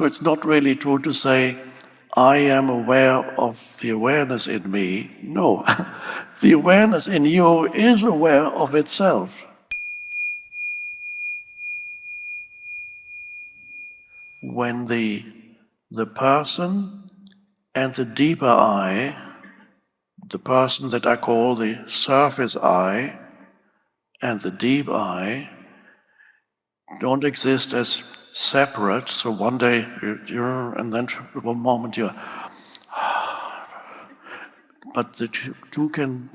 So it's not really true to say, I am aware of the awareness in me. No, the awareness in you is aware of itself. When the person and the deeper I, the person that I call the surface I and the deep I, don't exist as separate, so one day you're, and then one moment you're, but the two can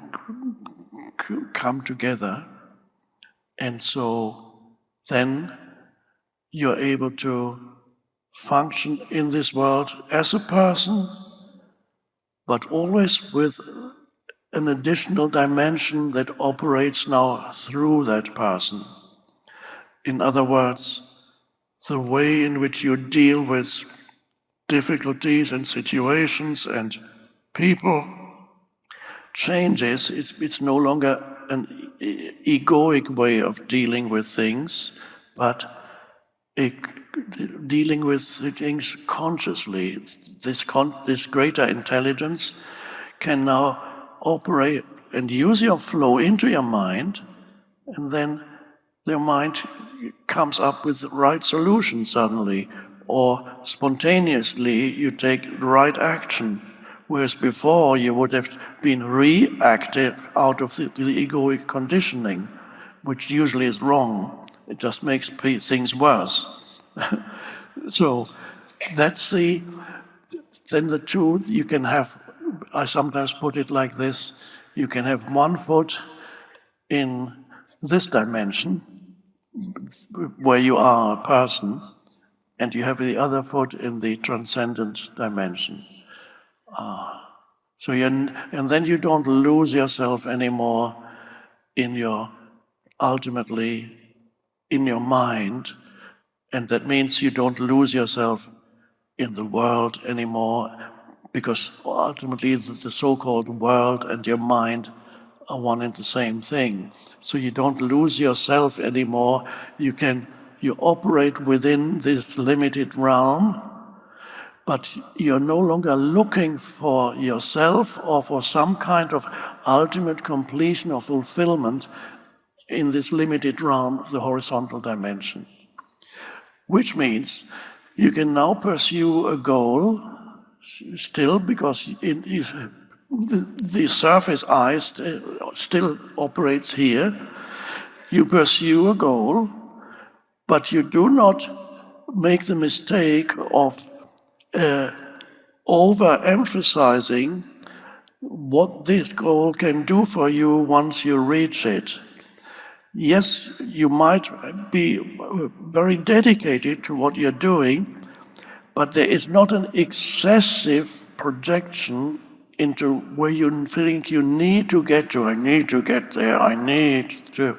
come together, and so then you're able to function in this world as a person, but always with an additional dimension that operates now through that person. In other words, the way in which you deal with difficulties and situations and people changes. It's no longer an egoic way of dealing with things, but dealing with things consciously. This greater intelligence can now operate and use your flow into your mind, and then the mind comes up with the right solution suddenly, or spontaneously you take the right action, whereas before you would have been reactive out of the egoic conditioning, which usually is wrong. It just makes things worse. So that's then the two you can have. I sometimes put it like this: you can have one foot in this dimension, where you are a person, and you have the other foot in the transcendent dimension. And then you don't lose yourself anymore ultimately in your mind, and that means you don't lose yourself in the world anymore, because ultimately the so-called world and your mind are one and the same thing. So you don't lose yourself anymore. You operate within this limited realm, but you're no longer looking for yourself or for some kind of ultimate completion or fulfillment in this limited realm of the horizontal dimension. Which means you can now pursue a goal still, because the surface I still operates here. You pursue a goal, but you do not make the mistake of overemphasizing what this goal can do for you once you reach it. Yes, you might be very dedicated to what you're doing, but there is not an excessive projection into where you think you need to get to. I need to get there. I need to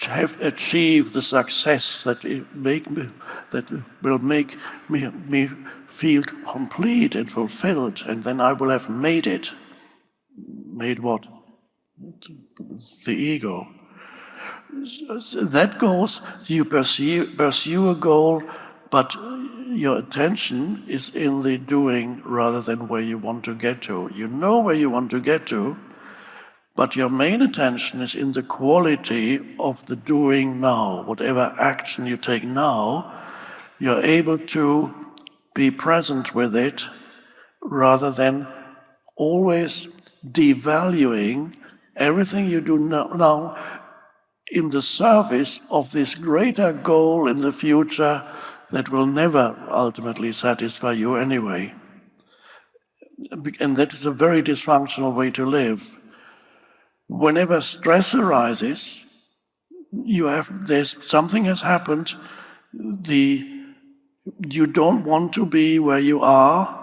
have achieved the success that will make me feel complete and fulfilled, and then I will have made it. Made what? The ego. That goes, you pursue a goal, but your attention is in the doing rather than where you want to get to. You know where you want to get to, but your main attention is in the quality of the doing now. Whatever action you take now, you're able to be present with it rather than always devaluing everything you do now in the service of this greater goal in the future that will never ultimately satisfy you anyway. And that is a very dysfunctional way to live. Whenever stress arises, something has happened. You don't want to be where you are,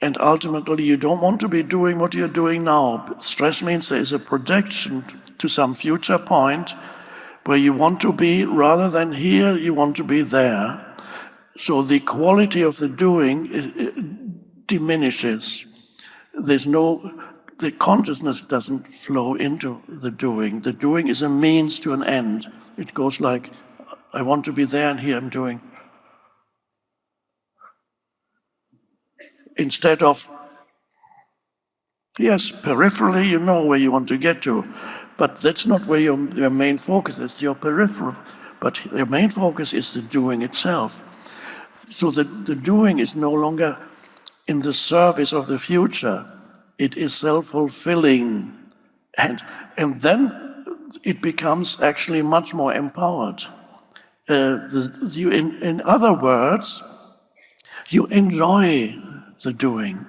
and ultimately you don't want to be doing what you're doing now. Stress means there is a projection to some future point where you want to be, rather than here, you want to be there. So the quality of the doing diminishes. The consciousness doesn't flow into the doing. The doing is a means to an end. It goes like, I want to be there, and here I'm doing. instead of, yes, peripherally you know where you want to get to, but that's not where your main focus is, your peripheral. But your main focus is the doing itself. So the doing is no longer in the service of the future. It is self-fulfilling. And then it becomes actually much more empowered. In other words, you enjoy the doing.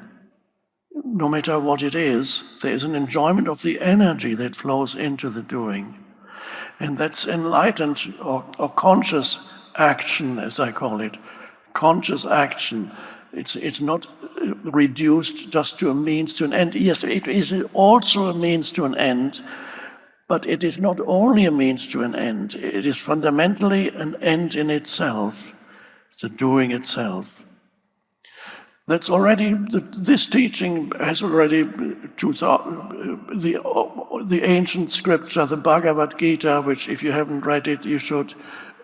No matter what it is, there is an enjoyment of the energy that flows into the doing. And that's enlightened or conscious action, as I call it. Conscious action. It's not reduced just to a means to an end. Yes, it is also a means to an end, but it is not only a means to an end. It is fundamentally an end in itself, the doing itself. That's already, this teaching has already, the ancient scripture, the Bhagavad Gita, which if you haven't read it, you should,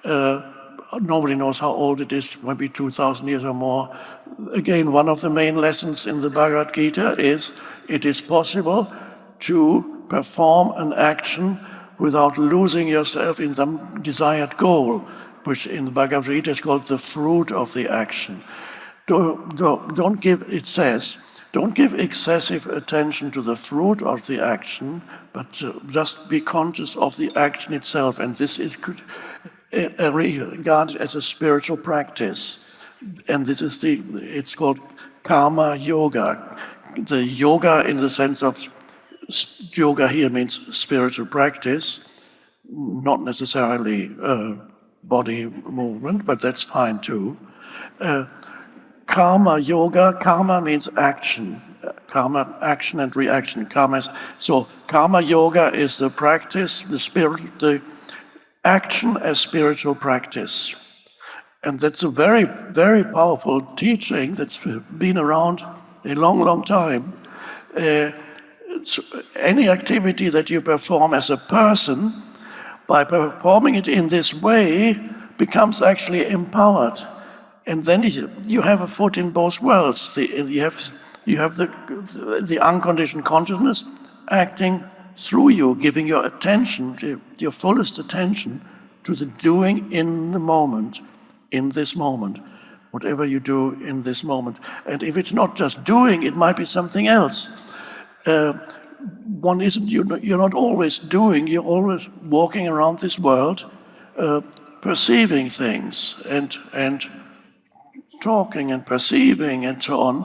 nobody knows how old it is, maybe 2,000 years or more. Again, one of the main lessons in the Bhagavad Gita is it is possible to perform an action without losing yourself in some desired goal, which in the Bhagavad Gita is called the fruit of the action. Don't give, it says, don't give excessive attention to the fruit of the action, but just be conscious of the action itself. And this is regarded as a spiritual practice. And this is it's called karma yoga. The yoga in the sense of yoga here means spiritual practice, not necessarily body movement, but that's fine too. Karma yoga, karma means action. Karma, action and reaction. So karma yoga is the practice, the action as spiritual practice. And that's a very, very powerful teaching that's been around a long, long time. Any activity that you perform as a person, by performing it in this way, becomes actually empowered. And then you have a foot in both worlds. You have the unconditioned consciousness acting through you, giving your attention, your fullest attention to the doing in the moment, in this moment, whatever you do in this moment. And if it's not just doing, it might be something else. You're not always doing, you're always walking around this world, perceiving things and talking and perceiving and so on.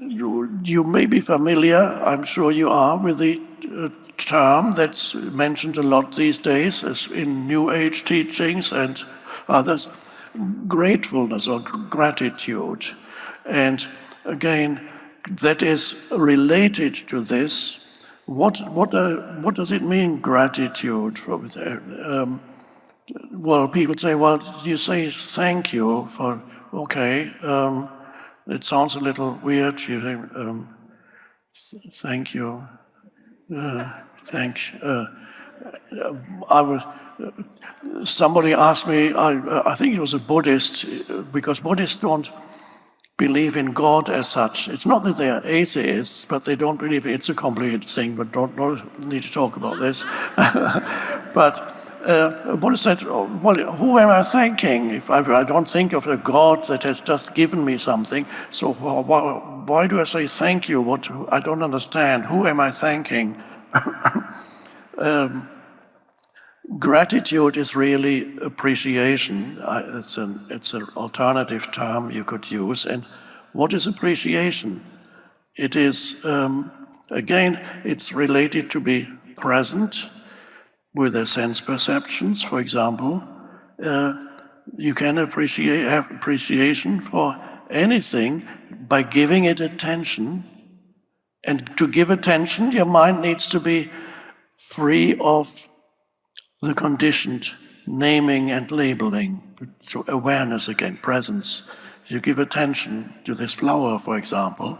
You may be familiar, I'm sure you are, with the term that's mentioned a lot these days as in New Age teachings and others, gratefulness or gratitude. And again, that is related to this. What does it mean, gratitude? Well, people say, well, you say thank you for, okay, it sounds a little weird. You say, thank you, thanks. Somebody asked me, I think it was a Buddhist, because Buddhists don't believe in God as such. It's not that they are atheists, but they don't believe it's a complicated thing, but don't need to talk about this. But Buddha said, well, who am I thanking if I don't think of a God that has just given me something? So why do I say thank you? I don't understand. Who am I thanking? Gratitude is really appreciation. It's an alternative term you could use. And what is appreciation? It is, again, it's related to be present with their sense perceptions, for example. You can have appreciation for anything by giving it attention. And to give attention, your mind needs to be free of the conditioned naming and labeling. So awareness again, presence. You give attention to this flower, for example.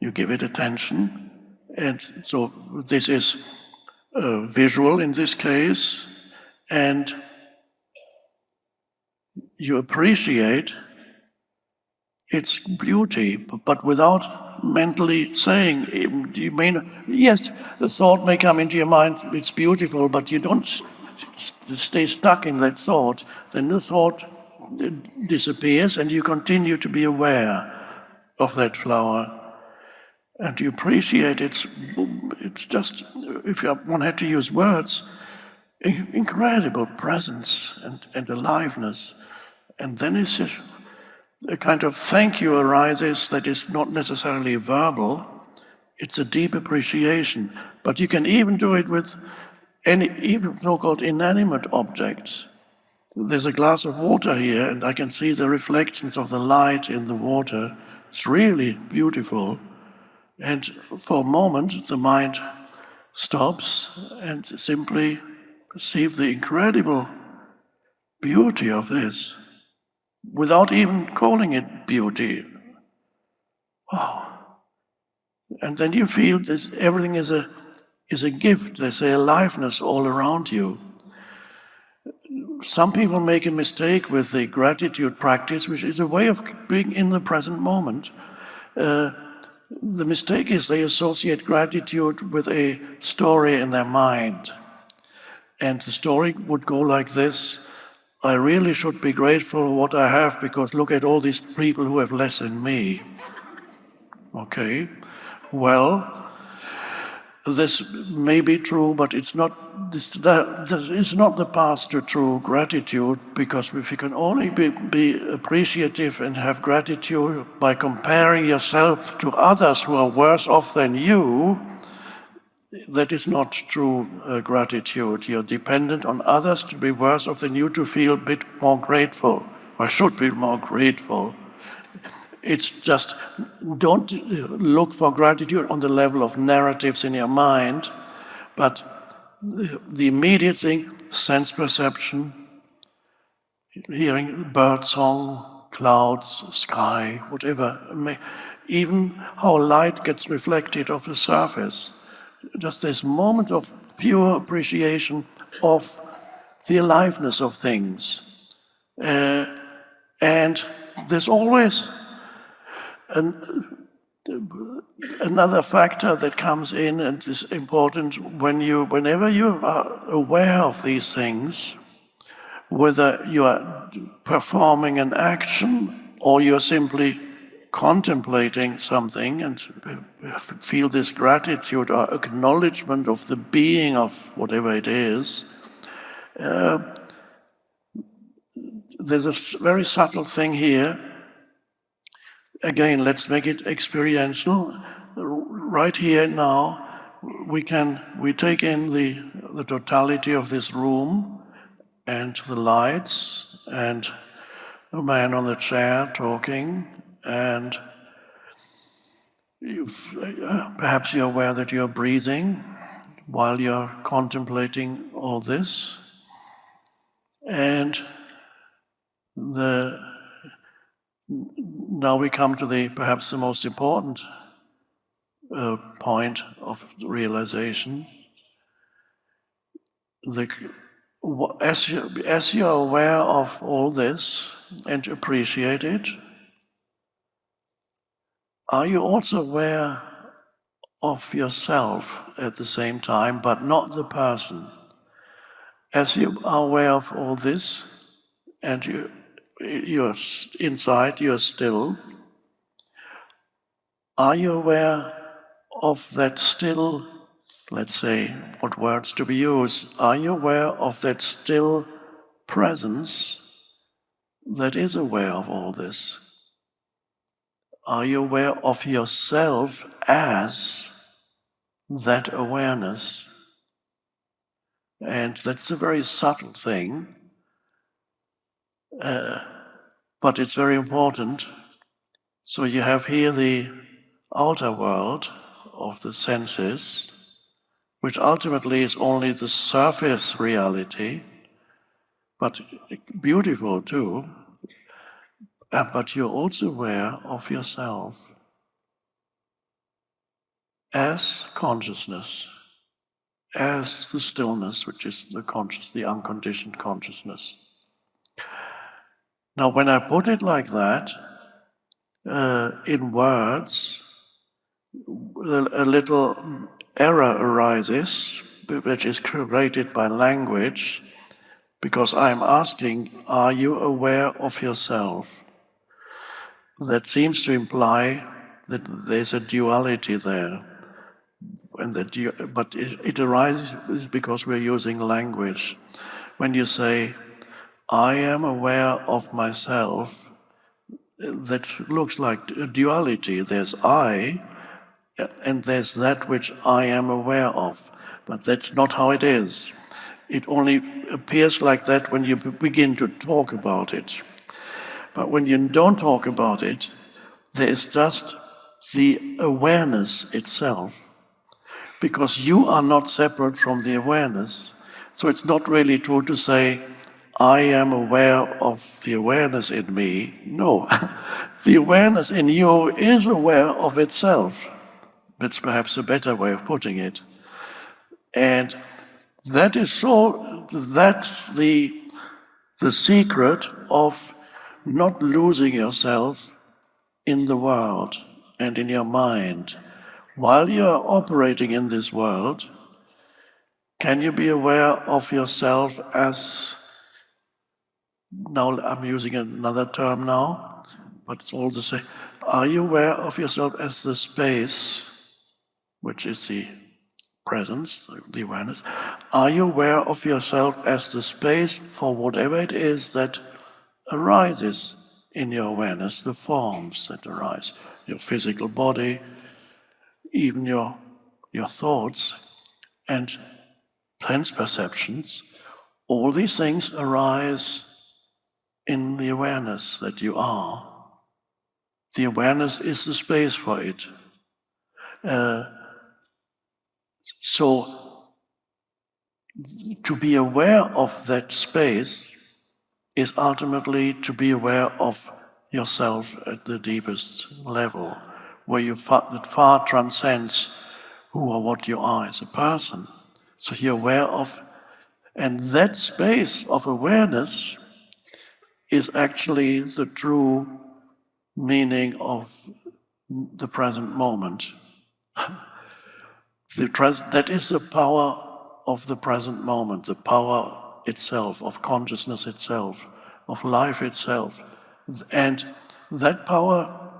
You give it attention. And so this is visual in this case, and you appreciate its beauty, but without mentally saying, you may not, yes, the thought may come into your mind, it's beautiful, but you don't stay stuck in that thought, then the thought disappears and you continue to be aware of that flower. And you appreciate it's just, if one had to use words, incredible presence and aliveness. And then it's a kind of thank you arises that is not necessarily verbal, it's a deep appreciation. But you can even do it with even so-called inanimate objects. There's a glass of water here, and I can see the reflections of the light in the water. It's really beautiful. And for a moment, the mind stops and simply perceives the incredible beauty of this, without even calling it beauty. Wow. And then you feel this, everything is a gift. There's a aliveness all around you. Some people make a mistake with the gratitude practice, which is a way of being in the present moment. The mistake is they associate gratitude with a story in their mind. And the story would go like this: I really should be grateful for what I have because look at all these people who have less than me. Okay, well, this may be true, but it's not. This is not the path to true gratitude, because if you can only be appreciative and have gratitude by comparing yourself to others who are worse off than you, that is not true gratitude. You're dependent on others to be worse off than you to feel a bit more grateful. I should be more grateful. It's just, don't look for gratitude on the level of narratives in your mind, but the immediate thing, sense perception, hearing bird song, clouds, sky, whatever, even how light gets reflected off the surface. Just this moment of pure appreciation of the aliveness of things. And there's always another factor that comes in and is important whenever you are aware of these things, whether you are performing an action or you're simply contemplating something and feel this gratitude or acknowledgement of the being of whatever it is, there's a very subtle thing here. Again, let's make it experiential. Right here now, we take in the totality of this room and the lights and the man on the chair talking, and perhaps you're aware that you're breathing while you're contemplating all this. And now we come to perhaps the most important point of realization. As you're aware of all this and appreciate it, are you also aware of yourself at the same time, but not the person? As you are aware of all this, and you're inside, you're still, are you aware of that still, let's say, what words to be used, are you aware of that still presence that is aware of all this? Are you aware of yourself as that awareness? And that's a very subtle thing, but it's very important. So you have here the outer world of the senses, which ultimately is only the surface reality, but beautiful too. But you're also aware of yourself as consciousness, as the stillness, which is the unconditioned consciousness. Now, when I put it like that, in words, a little error arises, which is created by language, because I'm asking, are you aware of yourself? That seems to imply that there's a duality there. But it arises because we're using language. When you say, I am aware of myself, that looks like a duality. There's I, and there's that which I am aware of. But that's not how it is. It only appears like that when you begin to talk about it. But when you don't talk about it, there is just the awareness itself. Because you are not separate from the awareness. So it's not really true to say, I am aware of the awareness in me. No, the awareness in you is aware of itself. That's perhaps a better way of putting it. And that's the secret of not losing yourself in the world and in your mind. While you are operating in this world, can you be aware of yourself as, now I'm using another term now, but it's all the same. Are you aware of yourself as the space, which is the presence, the awareness? Are you aware of yourself as the space for whatever it is that arises in your awareness, the forms that arise, your physical body, even your thoughts and sense perceptions? All these things arise in the awareness that you are. The awareness is the space for it. So to be aware of that space is ultimately to be aware of yourself at the deepest level, where that far transcends who or what you are as a person. So you're aware of, and that space of awareness is actually the true meaning of the present moment. That is the power of the present moment, the power itself, of consciousness itself, of life itself. And that power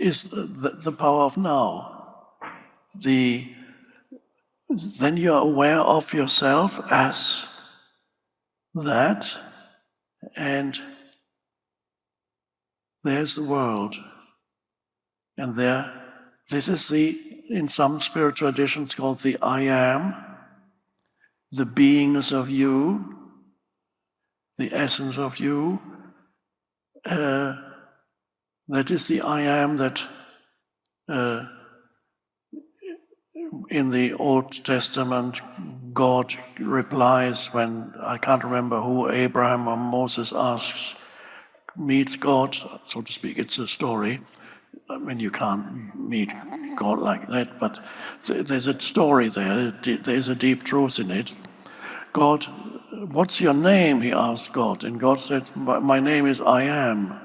is the power of now. Then you're aware of yourself as that, and there's the world. And this is in some spiritual traditions called the I am, the beingness of you, the essence of you. That is the I am that in the Old Testament God replies when, I can't remember who, Abraham or Moses meets God, so to speak. It's a story. I mean, you can't meet God like that, but there's a story there. There's a deep truth in it. God, what's your name? He asked God. And God said, my name is I am.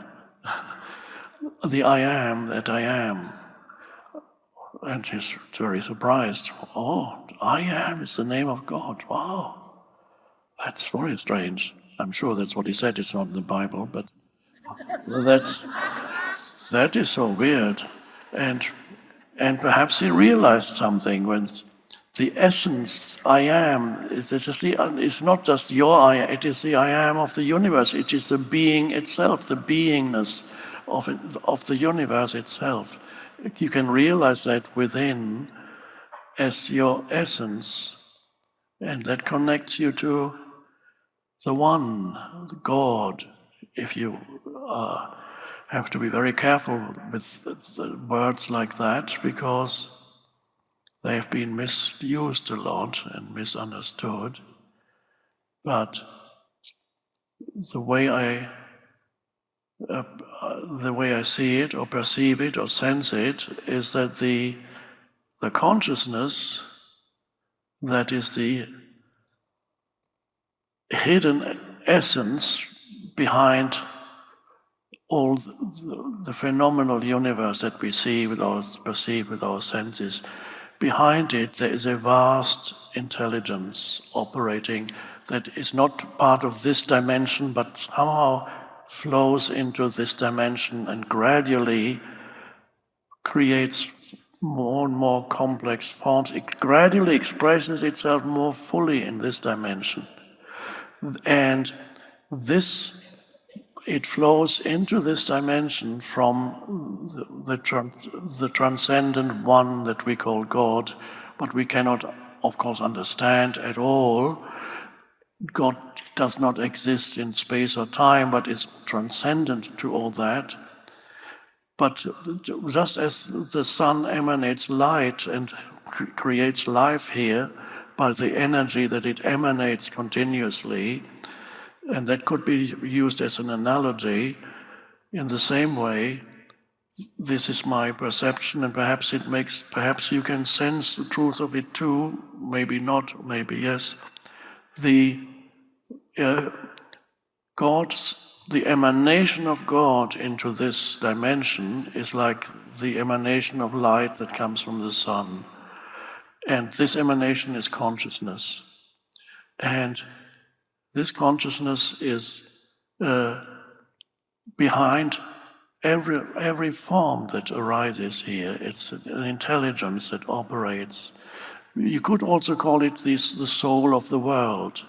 The I am that I am. And he's very surprised. Oh, I am is the name of God. Wow. That's very strange. I'm sure that's what he said. It's not in the Bible, but that is so weird. And perhaps he realized something when the essence I am is not just your I, it is the I am of the universe. It is the being itself, the beingness of the universe itself. You can realize that within as your essence, and that connects you to the One, God. If you have to be very careful with words like that, because they have been misused a lot and misunderstood. But the way I see it or perceive it or sense it is that the consciousness that is the hidden essence behind all the phenomenal universe that we see with our perceive with our senses, behind it there is a vast intelligence operating that is not part of this dimension, but somehow flows into this dimension and gradually creates more and more complex forms. It gradually expresses itself more fully in this dimension. And this it flows into this dimension from the transcendent one that we call God, but we cannot, of course, understand at all. God does not exist in space or time, but is transcendent to all that. But just as the sun emanates light and creates life here by the energy that it emanates continuously, and that could be used as an analogy, in the same way, this is my perception, and perhaps you can sense the truth of it too, maybe not, maybe yes. The emanation of God into this dimension is like the emanation of light that comes from the sun. And this emanation is consciousness. And this consciousness is behind every form that arises here. It's an intelligence that operates. You could also call it the soul of the world.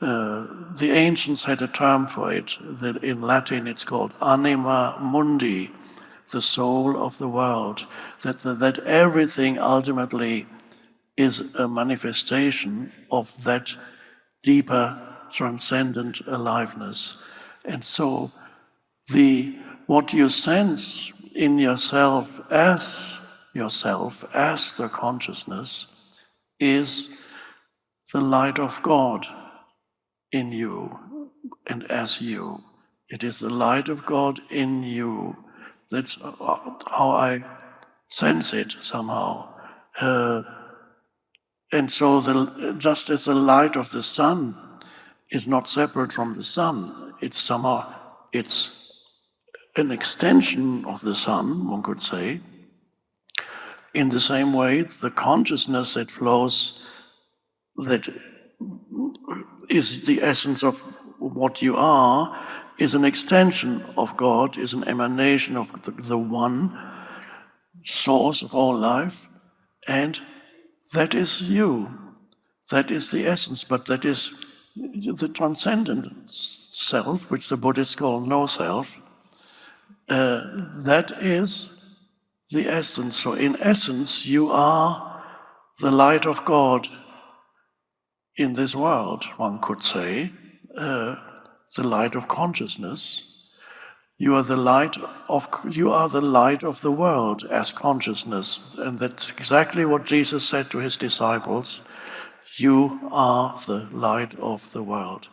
The ancients had a term for it. That in Latin it's called anima mundi, the soul of the world. That everything ultimately is a manifestation of that deeper transcendent aliveness. And so what you sense in yourself as the consciousness, is the light of God in you and as you. It is the light of God in you. That's how I sense it somehow. And so just as the light of the sun is not separate from the sun, it's an extension of the sun, one could say. In the same way, the consciousness that flows, that is the essence of what you are, is an extension of God, is an emanation of the one source of all life, and that is you. That is the essence, but that is the transcendent self, which the Buddhists call no self. That is the essence. So in essence, you are the light of God in this world, one could say, the light of consciousness. You are the light of the world as consciousness, and that's exactly what Jesus said to his disciples. You are the light of the world.